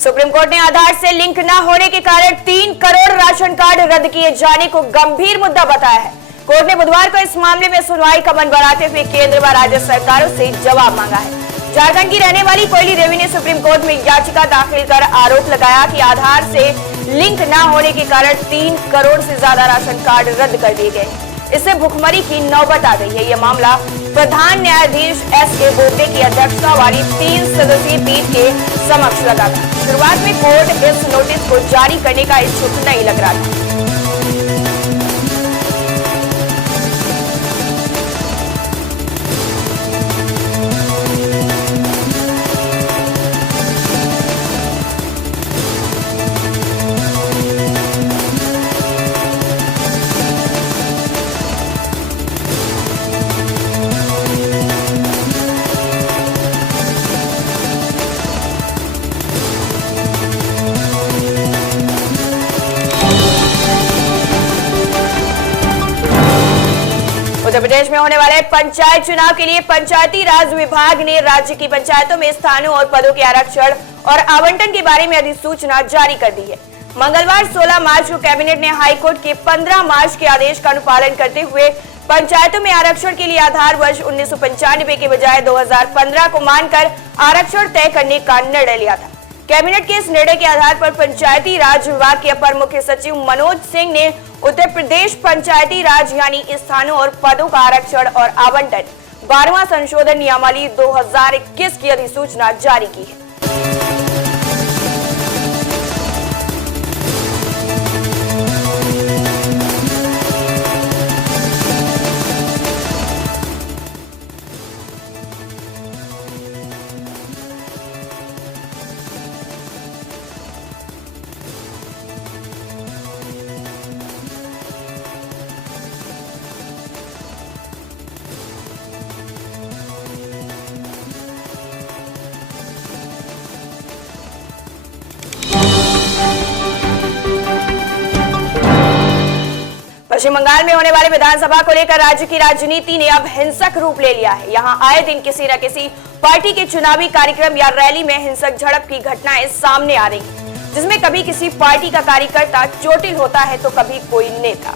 Supreme court ने आधार से link न होने के कारण 3 करोड़ राशन कार्ड रद्द किए जाने को गंभीर मुद्दा बताया है। कोर्ट ने बुधवार को इस मामले में सुनवाई का मन बनाते हुए केंद्र व राज्य सरकारों से जवाब मांगा है। झारखंड की रहने वाली कोयली देवी ने सुप्रीम कोर्ट में याचिका दाखिल कर आरोप लगाया कि आधार से लिंक न होने के कारण 3 करोड़ से ज्यादा राशन कार्ड रद्द कर दिए गए। इससे भुखमरी की नौबत आ गई है। यह मामला प्रधान न्यायाधीश एस.ए. बोबडे की अध्यक्षता वाली 3 सदस्यीय पीठ के समक्ष लगा था। शुरुआत में कोर्ट इस नोटिस को जारी करने का इच्छुक नहीं लग रहा था। उत्तर प्रदेश में होने वाले पंचायत चुनाव के लिए पंचायती राज विभाग ने राज्य की पंचायतों में स्थानों और पदों के आरक्षण और आवंटन के बारे में अधिसूचना जारी कर दी है। मंगलवार 16 मार्च को कैबिनेट ने हाईकोर्ट के 15 मार्च के आदेश का अनुपालन करते हुए पंचायतों में आरक्षण के लिए आधार वर्ष 1995 के बजाय 2015 को मानकर आरक्षण तय करने का निर्णय लिया था। कैबिनेट के इस निर्णय के आधार पर पंचायती राज विभाग के अपर मुख्य सचिव मनोज सिंह ने उत्तर प्रदेश पंचायती राज यानी स्थानों और पदों का आरक्षण और आवंटन 12वां संशोधन नियमावली 2021 की अधिसूचना जारी की है। पश्चिम बंगाल में होने वाले विधानसभा को लेकर राज्य की राजनीति ने अब हिंसक रूप ले लिया है। यहां आए दिन किसी न किसी पार्टी के चुनावी कार्यक्रम या रैली में हिंसक झड़प की घटनाएं सामने आ रही हैं, जिसमें कभी किसी पार्टी का कार्यकर्ता चोटिल होता है तो कभी कोई नेता।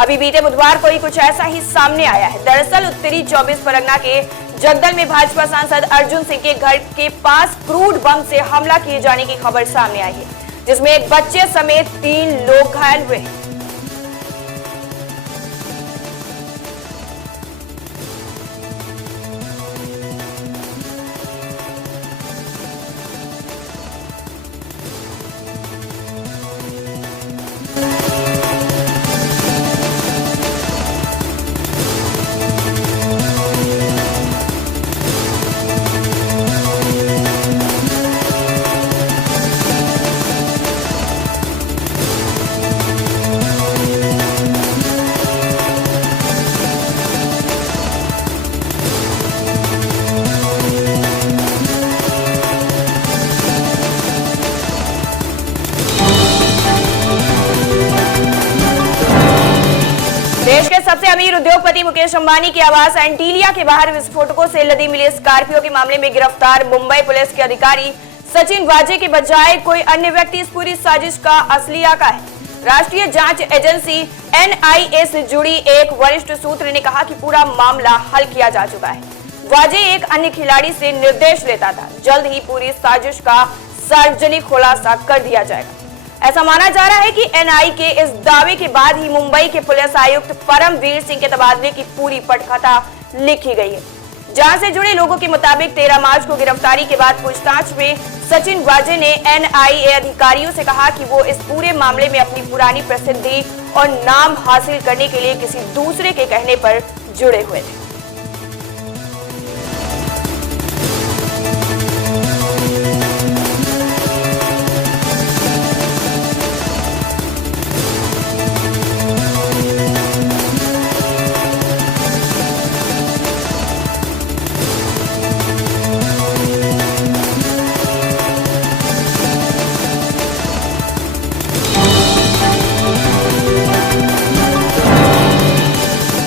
अभी बीते बुधवार को ही कुछ ऐसा ही सामने आया है। दरअसल उत्तरी 24 परगना के जगदल में भाजपा सांसद अर्जुन सिंह के घर के पास क्रूड बम से हमला किए जाने की खबर सामने आई है, जिसमें एक बच्चे समेत 3 लोग घायल हुए हैं। देश के सबसे अमीर उद्योगपति मुकेश अंबानी के आवास एंटीलिया के बाहर विस्फोटकों से लदी मिली स्कॉर्पियो के मामले में गिरफ्तार मुंबई पुलिस के अधिकारी सचिन वाजे के बजाय कोई अन्य व्यक्ति इस पूरी साजिश का असली आका है। राष्ट्रीय जांच एजेंसी एनआईए से जुड़ी एक वरिष्ठ सूत्र ने कहा कि पूरा मामला हल किया जा चुका है। वाजे एक अन्य खिलाड़ी से निर्देश लेता था। जल्द ही पूरी साजिश का सार्वजनिक खुलासा कर दिया जाएगा। ऐसा माना जा रहा है कि एनआई के इस दावे के बाद ही मुंबई के पुलिस आयुक्त परमवीर सिंह के तबादले की पूरी पटकथा लिखी गई है। जांच से जुड़े लोगों के मुताबिक 13 मार्च को गिरफ्तारी के बाद पूछताछ में सचिन वाजे ने एनआईए अधिकारियों से कहा कि वो इस पूरे मामले में अपनी पुरानी प्रसिद्धि और नाम हासिल करने के लिए किसी दूसरे के कहने पर जुड़े हुए थे।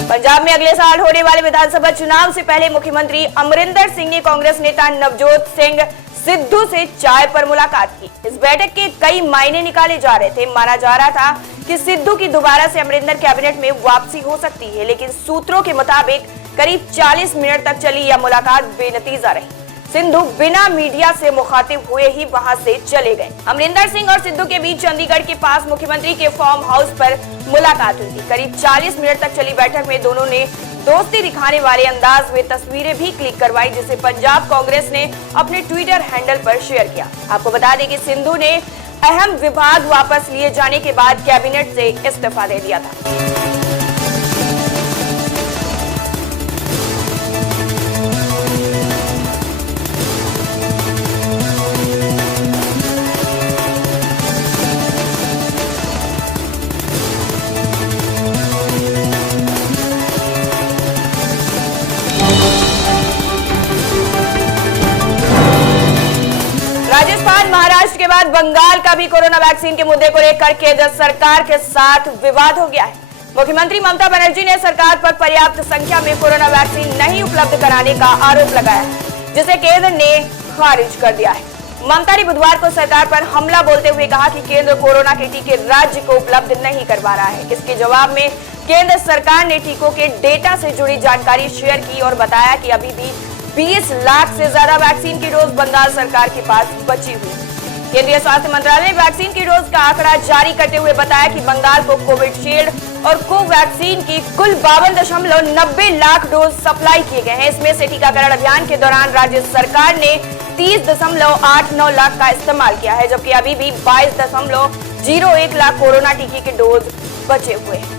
पंजाब में अगले साल होने वाले विधानसभा चुनाव से पहले मुख्यमंत्री अमरिंदर सिंह ने कांग्रेस नेता नवजोत सिंह सिद्धू से चाय पर मुलाकात की। इस बैठक के कई मायने निकाले जा रहे थे। माना जा रहा था कि सिद्धू की दोबारा से अमरिंदर कैबिनेट में वापसी हो सकती है, लेकिन सूत्रों के मुताबिक करीब 40 मिनट तक चली यह मुलाकात बेनतीजा रही। सिद्धू बिना मीडिया से मुखातिब हुए ही वहां से चले गए। अमरिंदर सिंह और सिद्धू के बीच चंडीगढ़ के पास मुख्यमंत्री के फार्म हाउस पर मुलाकात हुई थी। करीब 40 मिनट तक चली बैठक में दोनों ने दोस्ती दिखाने वाले अंदाज में तस्वीरें भी क्लिक करवाई, जिसे पंजाब कांग्रेस ने अपने ट्विटर हैंडल पर शेयर किया। आपको बता दें कि सिद्धू ने अहम विभाग वापस लिए जाने के बाद कैबिनेट से इस्तीफा दे दिया था। राजस्थान, महाराष्ट्र के बाद बंगाल का भी कोरोना वैक्सीन के मुद्दे को लेकर केंद्र सरकार के साथ विवाद हो गया है। मुख्यमंत्री ममता बनर्जी ने सरकार पर पर्याप्त संख्या में कोरोना वैक्सीन नहीं उपलब्ध कराने का आरोप लगाया है, जिसे केंद्र ने खारिज कर दिया है। ममता ने बुधवार को सरकार पर हमला बोलते हुए कहा कि केंद्र कोरोना के टीके राज्य को उपलब्ध नहीं करवा रहा है। इसके जवाब में केंद्र सरकार ने टीकों के डेटा से जुड़ी जानकारी शेयर की और बताया कि अभी भी 20 लाख से ज्यादा वैक्सीन की डोज बंगाल सरकार के पास बची हुई। केंद्रीय स्वास्थ्य मंत्रालय ने वैक्सीन की डोज का आंकड़ा जारी करते हुए बताया कि बंगाल को कोविशील्ड और कोवैक्सीन की कुल 52.90 लाख डोज सप्लाई किए गए हैं। इसमें से टीकाकरण अभियान के दौरान राज्य सरकार ने 30.89 लाख का इस्तेमाल किया है, जबकि अभी भी 22.01 लाख कोरोना टीके के डोज बचे हुए हैं।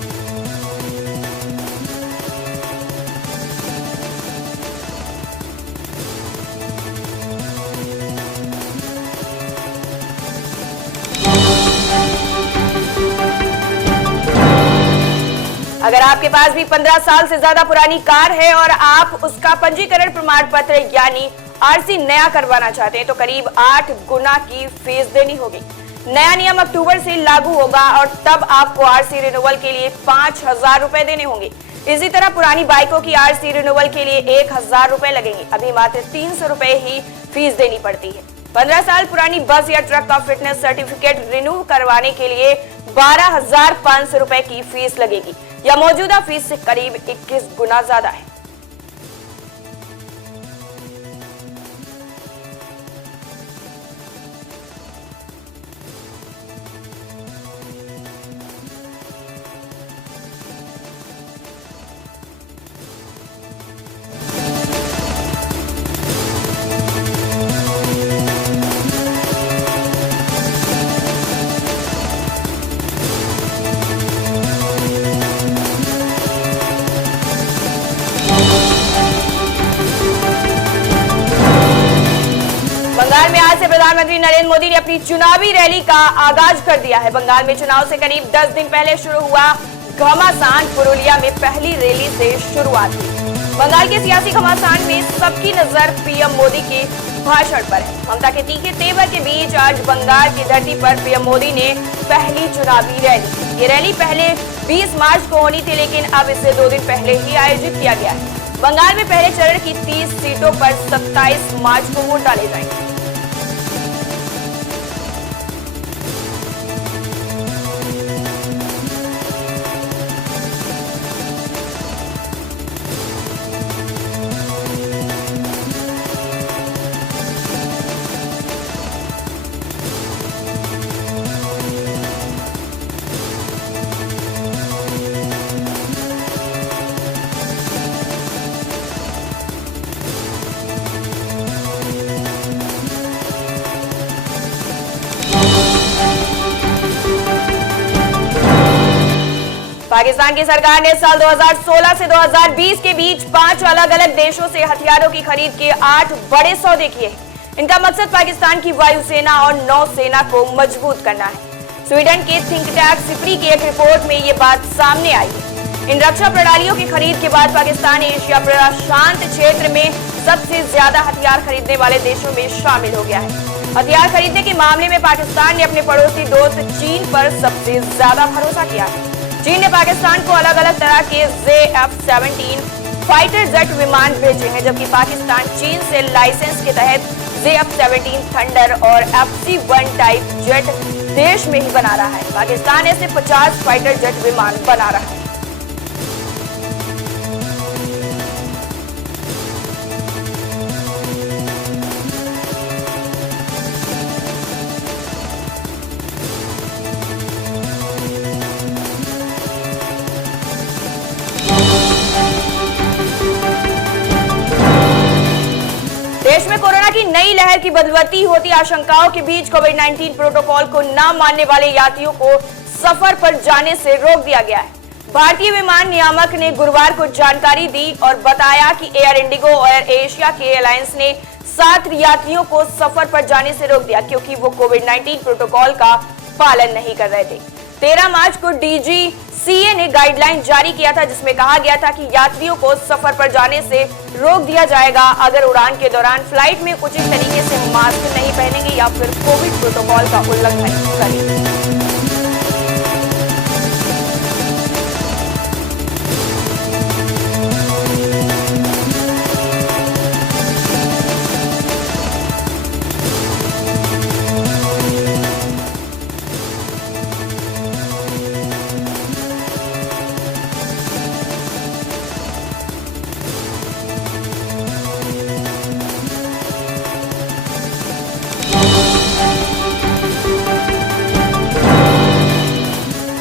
अगर आपके पास भी 15 साल से ज्यादा पुरानी कार है और आप उसका पंजीकरण प्रमाण पत्र यानी आरसी नया करवाना चाहते हैं तो करीब 8 गुना की फीस देनी होगी। नया नियम अक्टूबर से लागू होगा और तब आपको आरसी रिन्यूअल के लिए 5,000 रुपए देने होंगे। इसी तरह पुरानी बाइकों की आरसी रिन्यूअल के लिए 1,000 रुपए लगेंगे। अभी मात्र 300 रुपए ही फीस देनी पड़ती है। 15 साल पुरानी बस या ट्रक का फिटनेस सर्टिफिकेट रिन्यू करवाने के लिए 12,500 रुपए की फीस लगेगी। यह मौजूदा फीस से करीब 21 गुना ज्यादा है। बंगाल में आज से प्रधानमंत्री नरेंद्र मोदी ने अपनी चुनावी रैली का आगाज कर दिया है। बंगाल में चुनाव से करीब 10 दिन पहले शुरू हुआ घमासान पुरुलिया में पहली रैली से शुरुआत हुई। बंगाल के सियासी घमासान में सबकी नजर पीएम मोदी के भाषण पर है। ममता के तीखे तेवर के बीच आज बंगाल की धरती पर पीएम मोदी ने पहली चुनावी रैली। ये रैली पहले 20 मार्च को होनी थी, लेकिन अब इसे 2 दिन पहले ही आयोजित किया गया है। बंगाल में पहले चरण की 30 सीटों पर 27 मार्च को वोट डाले जाएंगे। पाकिस्तान की सरकार ने साल 2016 से 2020 के बीच 5 अलग अलग देशों से हथियारों की खरीद के 8 बड़े सौदे किए हैं। इनका मकसद पाकिस्तान की वायुसेना और नौसेना को मजबूत करना है। स्वीडन के थिंक टैंक सिप्री की एक रिपोर्ट में ये बात सामने आई है। इन रक्षा प्रणालियों की खरीद के बाद पाकिस्तान एशिया प्रशांत क्षेत्र में सबसे ज्यादा हथियार खरीदने वाले देशों में शामिल हो गया है। हथियार खरीदने के मामले में पाकिस्तान ने अपने पड़ोसी दोस्त चीन पर सबसे ज्यादा भरोसा किया है। चीन ने पाकिस्तान को अलग अलग तरह के JF-17 फाइटर जेट विमान भेजे हैं, जबकि पाकिस्तान चीन से लाइसेंस के तहत F-17 थंडर और FC-1 टाइप जेट देश में ही बना रहा है। पाकिस्तान ऐसे 50 फाइटर जेट विमान बना रहा है। देश में कोरोना की नई लहर की बदलती होती आशंकाओं के बीच कोविड-19 प्रोटोकॉल को न मानने वाले यात्रियों को सफर पर जाने से रोक दिया गया है। भारतीय विमान नियामक ने गुरुवार को जानकारी दी और बताया कि एयर इंडिगो और एयर एशिया के एयरलाइंस ने 7 यात्रियों को सफर पर जाने से रोक दिया क्योंकि वो कोविड-19 प्रोटोकॉल का पालन नहीं कर रहे थे। 13 मार्च को DGCA ने गाइडलाइन जारी किया था, जिसमें कहा गया था कि यात्रियों को सफर पर जाने से रोक दिया जाएगा अगर उड़ान के दौरान फ्लाइट में उचित तरीके से मास्क नहीं पहनेंगे या फिर कोविड प्रोटोकॉल का उल्लंघन करेंगे।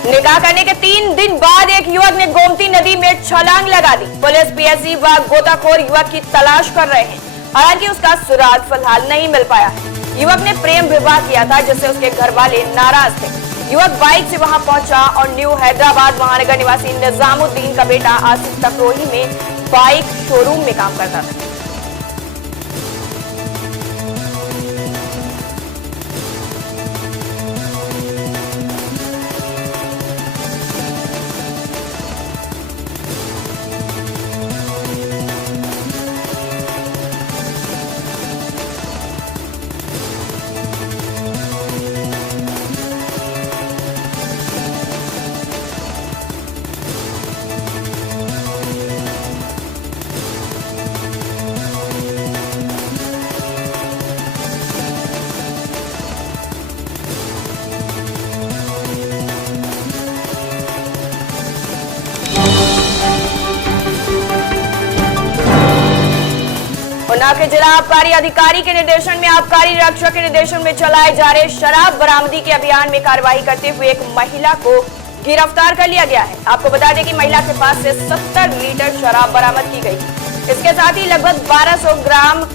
निकाह करने के 3 दिन बाद एक युवक ने गोमती नदी में छलांग लगा दी। पुलिस पीएससी व गोताखोर युवक की तलाश कर रहे हैं। हालांकि उसका सुराग फिलहाल नहीं मिल पाया है। युवक ने प्रेम विवाह किया था, जिससे उसके घर वाले नाराज थे। युवक बाइक से वहां पहुंचा और न्यू हैदराबाद महानगर निवासी निजामुद्दीन का बेटा आसिफ तकरोही में बाइक शोरूम में काम करता था। उन्नाव के जिला आबकारी अधिकारी के निर्देशन में आबकारी रक्षक के निर्देशन में चलाए जा रहे शराब बरामदी के अभियान में कार्रवाई करते हुए एक महिला को गिरफ्तार कर लिया गया है। आपको बता दें कि महिला के पास से 70 लीटर शराब बरामद की गई। इसके साथ ही लगभग 1200 ग्राम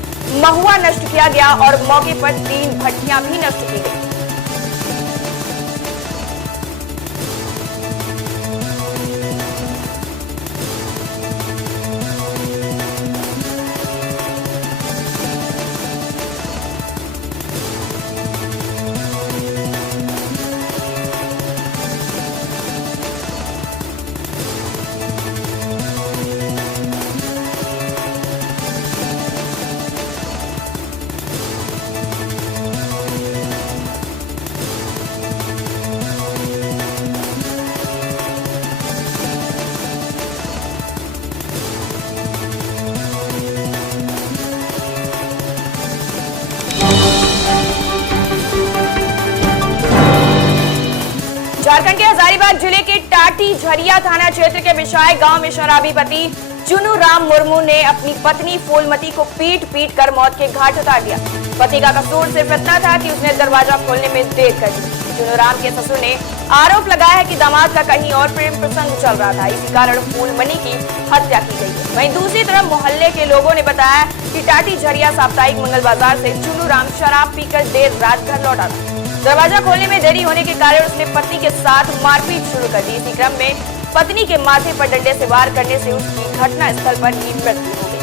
महुआ नष्ट किया गया और मौके पर 3 भट्टियां भी नष्ट की गई। झारखंड के हजारीबाग जिले के टाटी झरिया थाना क्षेत्र के विशाय गांव में शराबी पति चुनू राम मुर्मू ने अपनी पत्नी फूलमती को पीट कर मौत के घाट उतार दिया। पति का कसूर सिर्फ इतना था कि उसने दरवाजा खोलने में देर कर दी। चुनू राम के ससुर ने आरोप लगाया है कि दामाद का कहीं और प्रेम प्रसंग चल रहा था, इसी कारण फूलमती की हत्या की गई है। वहीं दूसरी तरफ मोहल्ले के लोगों ने बताया कि टाटी झरिया साप्ताहिक मंगल बाजार से चुनू राम शराब पीकर देर रात घर लौटा था। दरवाजा खोलने में देरी होने के कारण उसने पत्नी के साथ मारपीट शुरू कर दी। इसी क्रम में पत्नी के माथे पर डंडे से वार करने से उसकी घटनास्थल पर ही मृत्यु हो गई।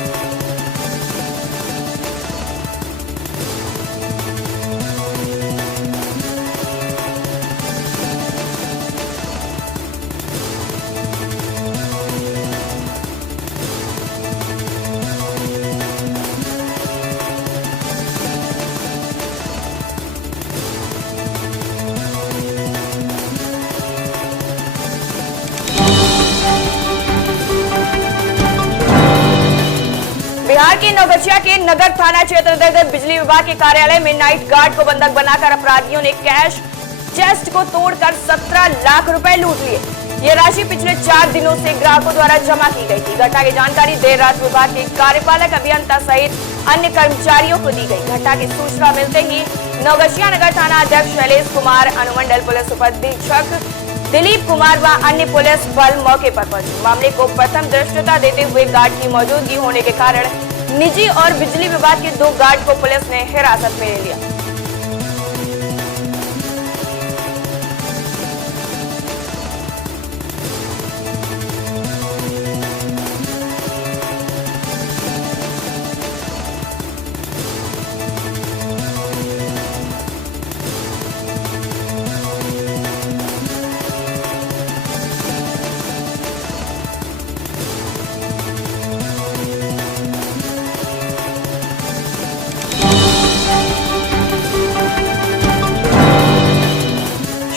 नवगछिया के नगर थाना क्षेत्र अंतर्गत बिजली विभाग के कार्यालय में नाइट गार्ड को बंधक बनाकर अपराधियों ने कैश चेस्ट को तोड़कर 17 लाख रुपए लूट लिए। ये राशि पिछले 4 दिनों से ग्राहकों द्वारा जमा की गई थी। घटना की जानकारी देर रात विभाग के कार्यपालक अभियंता सहित अन्य कर्मचारियों को दी गई। घटना की सूचना मिलते ही नवगछिया नगर थाना अध्यक्ष शैलेश कुमार, अनुमंडल पुलिस उप अधीक्षक दिलीप कुमार व अन्य पुलिस बल मौके पर पहुंचे। मामले को प्रथम दृष्टता देते हुए गार्ड की मौजूदगी होने के कारण निजी और बिजली विभाग के 2 गार्ड को पुलिस ने हिरासत में ले लिया।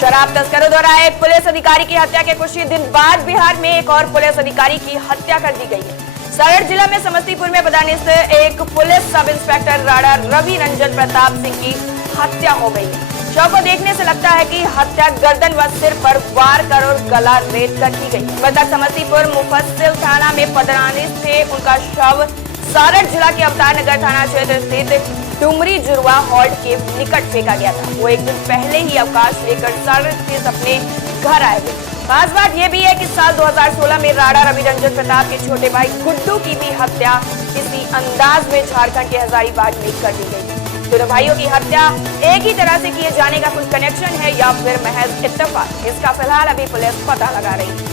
शराब तस्करों द्वारा एक पुलिस अधिकारी की हत्या के कुछ ही दिन बाद बिहार में एक और पुलिस अधिकारी की हत्या कर दी गई है। सारण जिला में समस्तीपुर में पदस्थ एक police sub inspector Rana Ravi Ranjan Pratap Singh की हत्या हो गई है। शव को देखने से लगता है कि हत्या गर्दन व सिर पर वार कर और गला रेत कर की गई। मृतक समस्तीपुर मुफस्सिल थाना में पदस्थ थे। उनका शव सारण जिला के अवतार नगर थाना क्षेत्र स्थित डुमरी जुरवा हॉल्ट के निकट फेंका गया था। वो एक दिन पहले ही अवकाश लेकर सारण स्थित अपने घर आए थे। खास बात यह भी है कि साल 2016 में राणा रवि रंजन प्रताप के छोटे भाई गुड्डू की भी हत्या इसी अंदाज में झारखंड के हजारीबाग में कर दी गई। दोनों भाइयों की हत्या एक ही तरह से किए जाने का कुछ कनेक्शन है या फिर महज इत्तेफाक, इसका फिलहाल अभी पुलिस पता लगा रही है।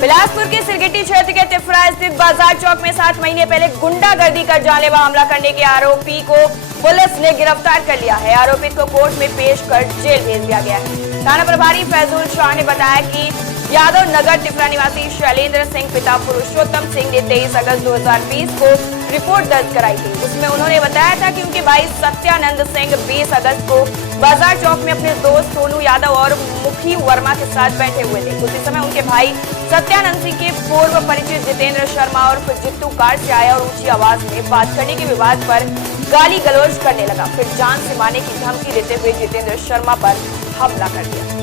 बिलासपुर के सिरगिट्टी क्षेत्र के तिफरा स्थित बाजार चौक में 7 महीने पहले गुंडागर्दी कर जानलेवा हमला करने के आरोपी को पुलिस ने गिरफ्तार कर लिया है। आरोपित को कोर्ट में पेश कर जेल भेज दिया गया है। थाना प्रभारी फैजुल शाह ने बताया कि यादव नगर तिफरा निवासी शैलेंद्र सिंह पिता पुरुषोत्तम सिंह ने 23 अगस्त 2020 को रिपोर्ट दर्ज कराई थी। उसमें उन्होंने बताया था कि उनके भाई सत्यानंद सिंह 20 अगस्त को बाजार चौक में अपने दोस्त सोनू यादव और मुखी वर्मा के साथ बैठे हुए थे। उसी समय उनके भाई सत्यानंद सिंह के पूर्व परिचित जितेंद्र शर्मा और जित्तू कार से आया और ऊंची आवाज में बात करने के विवाद पर गाली गलौज करने लगा। फिर जान से मारने की धमकी देते हुए जितेंद्र शर्मा पर हमला कर दिया।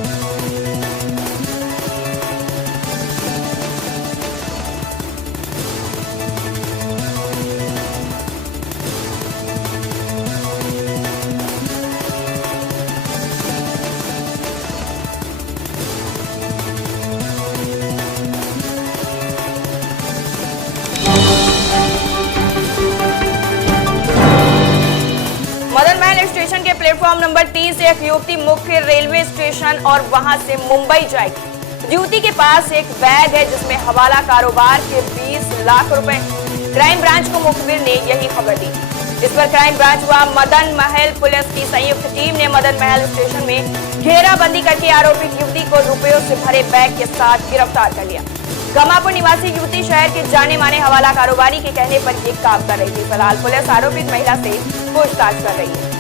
मदन महल स्टेशन के प्लेटफॉर्म नंबर 3 से एक युवती मुख्य रेलवे स्टेशन और वहां से मुंबई जाएगी। युवती के पास एक बैग है जिसमें हवाला कारोबार के 20 लाख रुपए। क्राइम ब्रांच को मुखबिर ने यही खबर दी। इस पर क्राइम ब्रांच व मदन महल पुलिस की संयुक्त टीम ने मदन महल स्टेशन में घेराबंदी करके आरोपित युवती को रुपयों से भरे बैग के साथ गिरफ्तार कर लिया। गमापुर निवासी युवती शहर के जाने माने हवाला कारोबारी के कहने पर ये काम कर रही थी। फिलहाल पुलिस आरोपित महिला से पूछताछ कर रही है।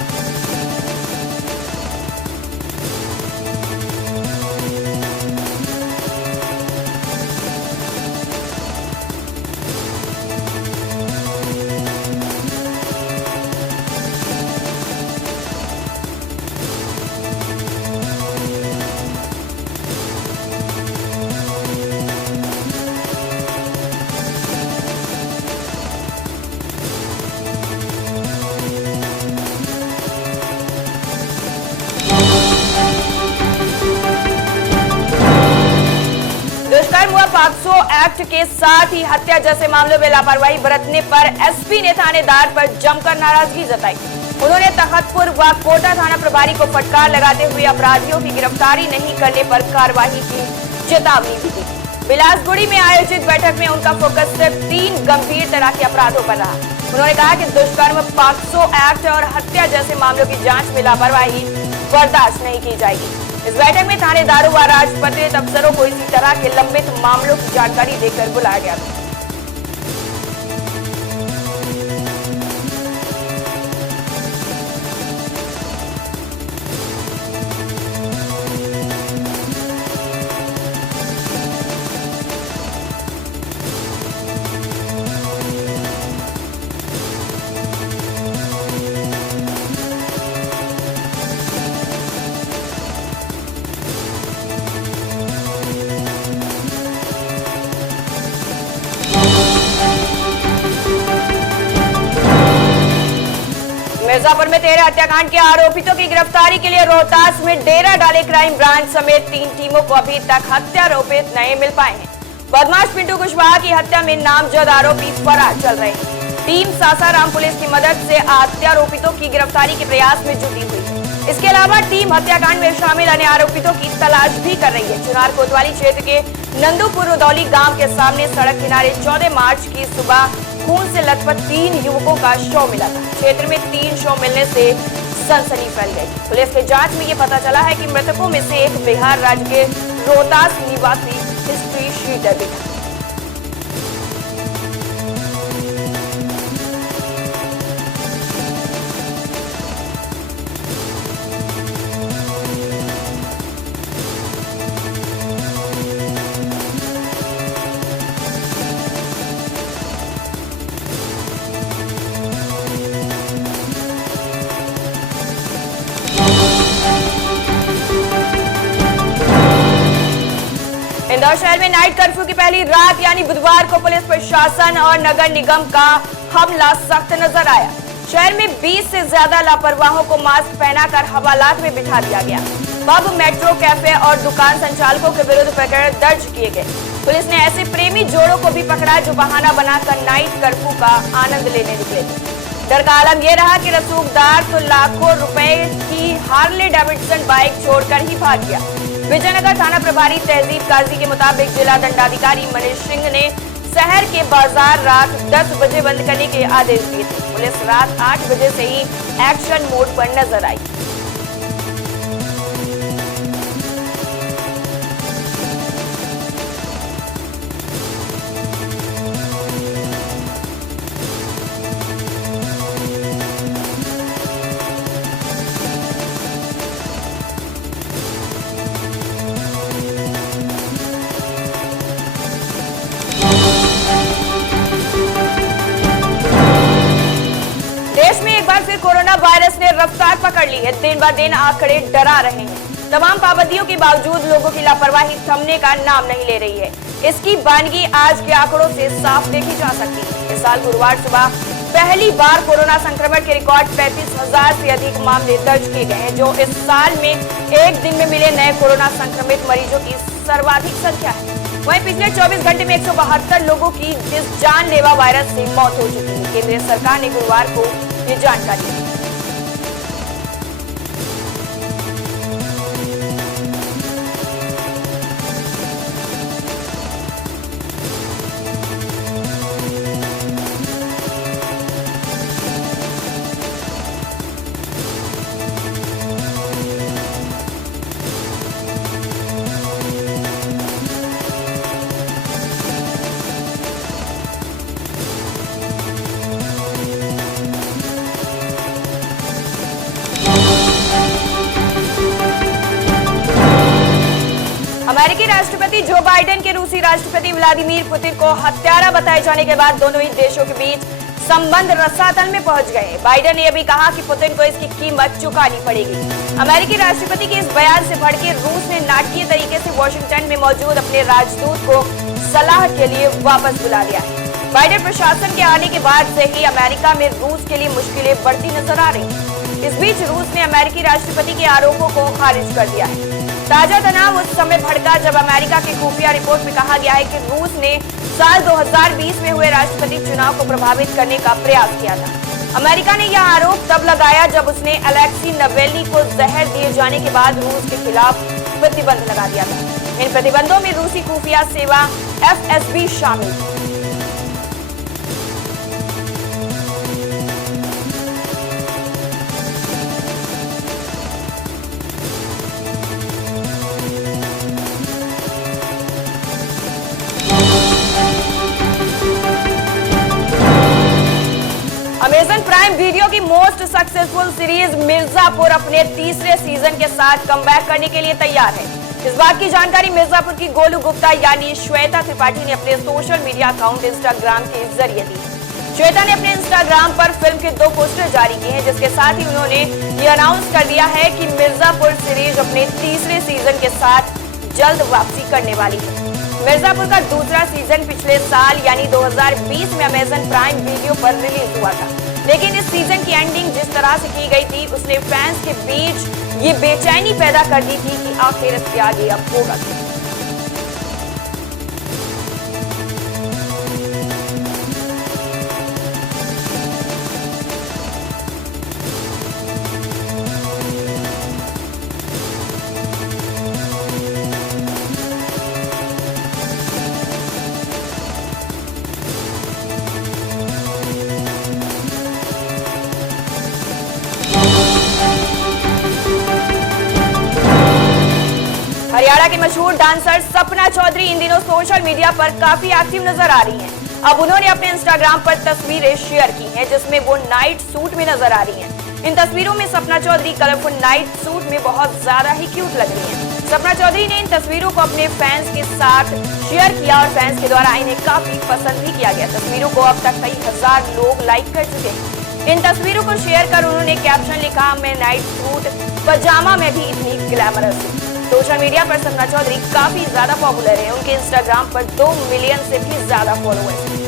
पॉक्सो एक्ट के साथ ही हत्या जैसे मामलों में लापरवाही बरतने पर एसपी ने थानेदार पर जमकर नाराजगी जताई। उन्होंने तखतपुर व कोटा थाना प्रभारी को फटकार लगाते हुए अपराधियों की गिरफ्तारी नहीं करने पर कार्रवाई की चेतावनी भी दी। बिलासपुरी में आयोजित बैठक में उनका फोकस सिर्फ 3 गंभीर तरह के अपराधों पर रहा। उन्होंने कहा कि दुष्कर्म, पॉक्सो एक्ट और हत्या जैसे मामलों की जांच में लापरवाही बर्दाश्त नहीं की जाएगी। इस बैठक में थानेदारों व राजपत्रित अफसरों को इसी तरह के लंबित मामलों की जानकारी देकर बुलाया गया था। मिर्जापुर में 13 हत्याकांड के आरोपितों की गिरफ्तारी के लिए रोहतास में डेरा डाले क्राइम ब्रांच समेत 3 टीमों को अभी तक हत्यारोपित नहीं मिल पाए हैं। बदमाश पिंटू कुशवाहा की हत्या में नामजद आरोपी फरार चल रहे हैं। टीम सासाराम पुलिस की मदद से हत्यारोपितों की गिरफ्तारी के प्रयास में जुटी हुई है। इसके अलावा टीम हत्याकांड में शामिल अन्य आरोपितों की तलाश भी कर रही है। चुनार कोतवाली क्षेत्र के नंदूपुर उदौली गांव के सामने सड़क किनारे 14 मार्च की सुबह खून से लथपथ 3 युवकों का शव मिला था। क्षेत्र में 3 शव मिलने से सनसनी फैल गई। पुलिस की जांच में ये पता चला है कि मृतकों में से एक बिहार राज्य के रोहतास निवासी हिस्ट्री शीटर भी था। इंदौर शहर में नाइट कर्फ्यू की पहली रात यानी बुधवार को पुलिस प्रशासन और नगर निगम का हमला सख्त नजर आया। शहर में 20 से ज्यादा लापरवाहों को मास्क पहनाकर हवालात में बिठा दिया गया। पब, मेट्रो, कैफे और दुकान संचालकों के विरुद्ध प्रकरण दर्ज किए गए। पुलिस ने ऐसे प्रेमी जोड़ों को भी पकड़ा जो बहाना बनाकर नाइट कर्फ्यू का आनंद लेने निकले थे। डर का आलम यह रहा कि रसूखदार तो लाखों रुपए की हार्ले डेविडसन बाइक छोड़कर ही भाग गया। विजयनगर थाना प्रभारी तहजीब काजी के मुताबिक जिला दंडाधिकारी मनीष सिंह ने शहर के बाजार रात 10 बजे बंद करने के आदेश दिए थे। पुलिस रात 8 बजे से ही एक्शन मोड पर नजर आई। देश में एक बार फिर कोरोना वायरस ने रफ्तार पकड़ ली है। दिन ब दिन आंकड़े डरा रहे हैं। तमाम पाबंदियों के बावजूद लोगों की लापरवाही थमने का नाम नहीं ले रही है। इसकी वानगी आज के आंकड़ों से साफ देखी जा सकती है। इस साल गुरुवार सुबह पहली बार कोरोना संक्रमण के रिकॉर्ड 35,000 से अधिक मामले दर्ज किए गए हैं, जो इस साल में एक दिन में मिले नए कोरोना संक्रमित मरीजों की सर्वाधिक संख्या है। वहीं पिछले 24 घंटे में 172 लोगों की इस जानलेवा वायरस से मौत हो चुकी है। केंद्रीय सरकार ने गुरुवार को ये जानकारी दी। अमेरिकी राष्ट्रपति जो बाइडेन के रूसी राष्ट्रपति व्लादिमीर पुतिन को हत्यारा बताए जाने के बाद दोनों ही देशों के बीच संबंध रसातल में पहुंच गए। बाइडेन ने यह भी कहा कि पुतिन को इसकी कीमत चुकानी पड़ेगी। अमेरिकी राष्ट्रपति के इस बयान से भड़के रूस ने नाटकीय तरीके से वॉशिंगटन में मौजूद अपने राजदूत को सलाह के लिए वापस बुला लिया है। बाइडेन प्रशासन के आने के बाद से ही अमेरिका में रूस के लिए मुश्किलें बढ़ती नजर आ रही। इस बीच रूस ने अमेरिकी राष्ट्रपति के आरोपों को खारिज कर दिया है। ताजा तनाव उस समय भड़का जब अमेरिका की खुफिया रिपोर्ट में कहा गया है कि रूस ने साल 2020 में हुए राष्ट्रपति चुनाव को प्रभावित करने का प्रयास किया था। अमेरिका ने यह आरोप तब लगाया जब उसने अलेक्सी नवेल्नी को जहर दिए जाने के बाद रूस के खिलाफ प्रतिबंध लगा दिया था। इन प्रतिबंधों में रूसी खुफिया सेवा FSB शामिल थी। अमेजन प्राइम वीडियो की मोस्ट सक्सेसफुल सीरीज मिर्जापुर अपने तीसरे सीजन के साथ कमबैक करने के लिए तैयार है। इस बात की जानकारी मिर्जापुर की गोलू गुप्ता यानी श्वेता त्रिपाठी ने अपने सोशल मीडिया अकाउंट इंस्टाग्राम के जरिए दी। श्वेता ने अपने इंस्टाग्राम पर फिल्म के 2 पोस्टर जारी किए हैं, जिसके साथ ही उन्होंने ये अनाउंस कर दिया है कि मिर्जापुर सीरीज अपने तीसरे सीजन के साथ जल्द वापसी करने वाली है। मिर्जापुर का दूसरा सीजन पिछले साल यानी 2020 में अमेजन प्राइम वीडियो पर रिलीज हुआ था। लेकिन इस सीजन की एंडिंग जिस तरह से की गई थी उसने फैंस के बीच ये बेचैनी पैदा कर दी थी कि आखिर इसके आगे अब होगा क्या। हरियाणा की मशहूर डांसर सपना चौधरी इन दिनों सोशल मीडिया पर काफी एक्टिव नजर आ रही हैं। अब उन्होंने अपने इंस्टाग्राम पर तस्वीरें शेयर की हैं जिसमें वो नाइट सूट में नजर आ रही हैं। इन तस्वीरों में Sapna Chaudhary colourful night suit में बहुत ज्यादा ही क्यूट लग रही हैं। सपना चौधरी ने इन तस्वीरों को अपने फैंस के साथ शेयर किया और फैंस के द्वारा इन्हें काफी पसंद भी किया गया। तस्वीरों को अब तक कई हजार लोग लाइक कर चुके हैं। इन तस्वीरों को शेयर कर उन्होंने कैप्शन लिखा, मैं नाइट सूट पजामा में भी इतनी ग्लैमरस हूँ। सोशल मीडिया पर सपना चौधरी काफी ज्यादा पॉपुलर है। उनके इंस्टाग्राम पर 2 मिलियन से भी ज्यादा फॉलोअर्स हैं।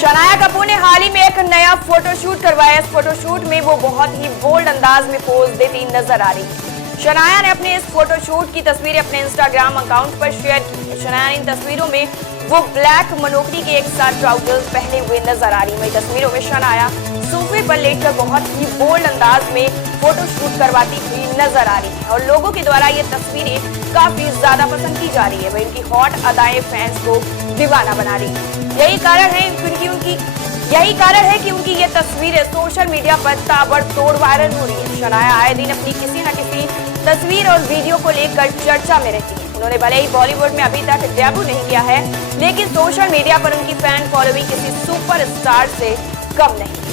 शनाया कपूर ने हाल ही में एक नया फोटोशूट करवाया। इस फोटोशूट में वो बहुत ही बोल्ड अंदाज में पोज देती नजर आ रही है। शनाया ने अपने इस फोटोशूट की तस्वीरें अपने इंस्टाग्राम अकाउंट पर शेयर की है। शनाया ने इन तस्वीरों में वो ब्लैक मनोकरी के एक साथ ट्राउजर्स पहने हुए नजर आ रही है। वही तस्वीरों में शनाया सोफे पर लेटकर बहुत ही बोल्ड अंदाज में फोटोशूट करवाती हुई नजर आ रही है और लोगों के द्वारा ये तस्वीरें काफी ज्यादा पसंद की जा रही है। वही इनकी हॉट अदाएं फैंस को दीवाना बना रही है। यही कारण है कि उनकी ये तस्वीरें सोशल मीडिया पर ताबड़तोड़ वायरल हो रही है। शनाया आए दिन अपनी किसी न किसी तस्वीर और वीडियो को लेकर चर्चा में रहती है। उन्होंने भले ही बॉलीवुड में अभी तक डेब्यू नहीं किया है, लेकिन सोशल मीडिया पर उनकी फैन फॉलोइंग किसी सुपरस्टार से कम नहीं।